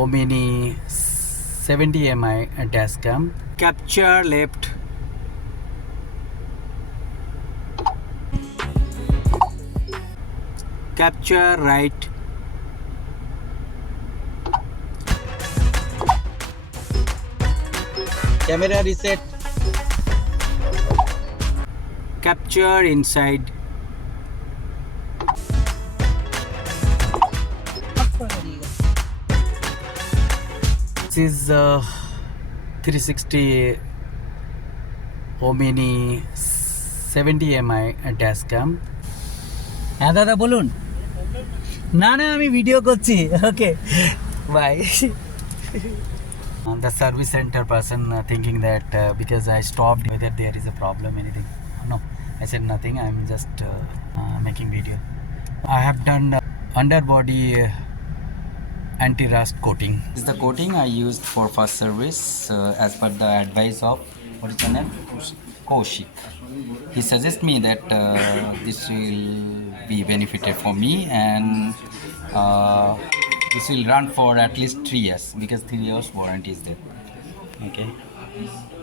Omini 70 MI dash cam. Capture left. Capture right. Camera reset. Capture inside. This is 360 Omini 70 MI dash cam. হ্যাঁ দাদা বলুন। না না আমি ভিডিও করছি। Okay bye. The service center person thinking that because I stopped, whether there is a problem, anything. No, I said nothing. I'm just making video. I have done underbody anti-rust coating. This is the coating I used for first service as per the advice of what is the name? Kaushik. He suggests me that this will be benefited for me and this will run for at least 3 years because 3 years warranty is there. Okay.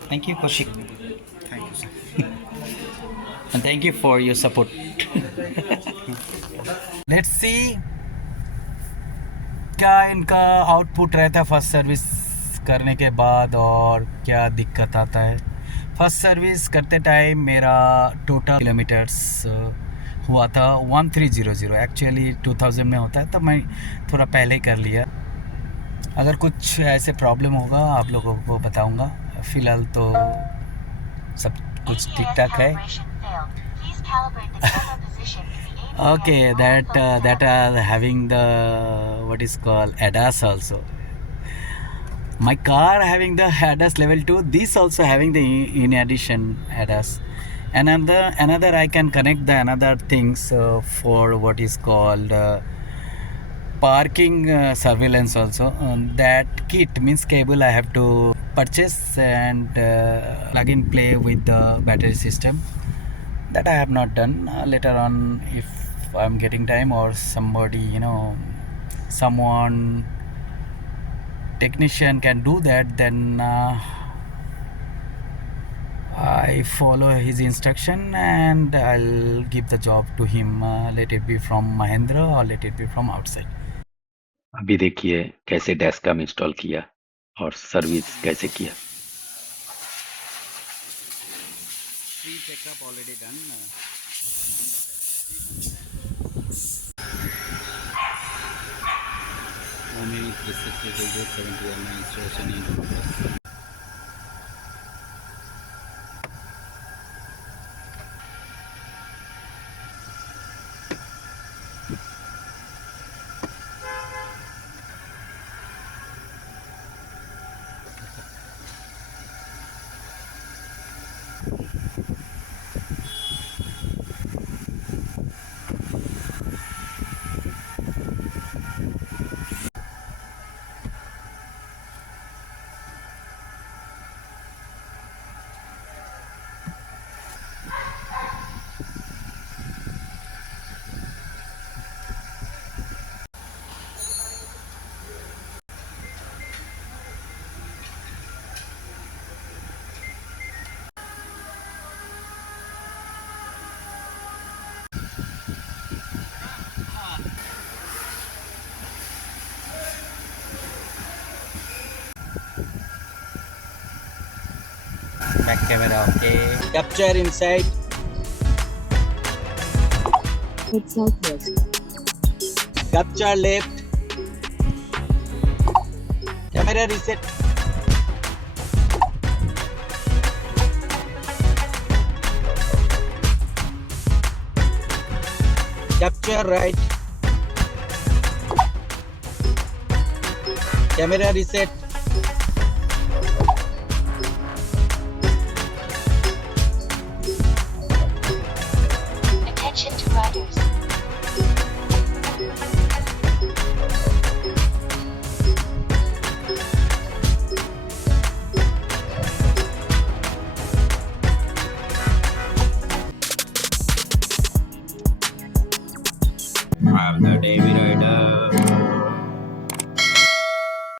Thank you, Kaushik. Thank you, sir. And thank you for your support. Let's see क्या इनका output रहता है first service करने के बाद और क्या दिक्कत आता है। फर्स्ट सर्विस करते टाइम मेरा टोटल किलोमीटर्स हुआ था 1300। एक्चुअली 2000 में होता है तो मैं थोड़ा पहले ही कर लिया। अगर कुछ ऐसे प्रॉब्लम होगा आप लोगों को बताऊंगा। फ़िलहाल तो सब कुछ ठीक ठाक है। Okay, that are having the what is called ADAS also. My car having the ADAS level 2. This also having the in addition ADAS. Another I can connect the another things for what is called parking surveillance also. That kit means cable I have to purchase and plug in play with the battery system. That I have not done. Later on, if I'm getting time or somebody, someone technician can do that, then I follow his instruction and I'll give the job to him. Let it be from Mahindra or let it be from outside. अभी देखिए कैसे dashcam install किया और service कैसे किया। Pre-checkup already done. Omini 360 70 MI installation in progress. Back camera, okay. Capture inside. Head southwest. Capture left. Camera reset. Capture right. Camera reset.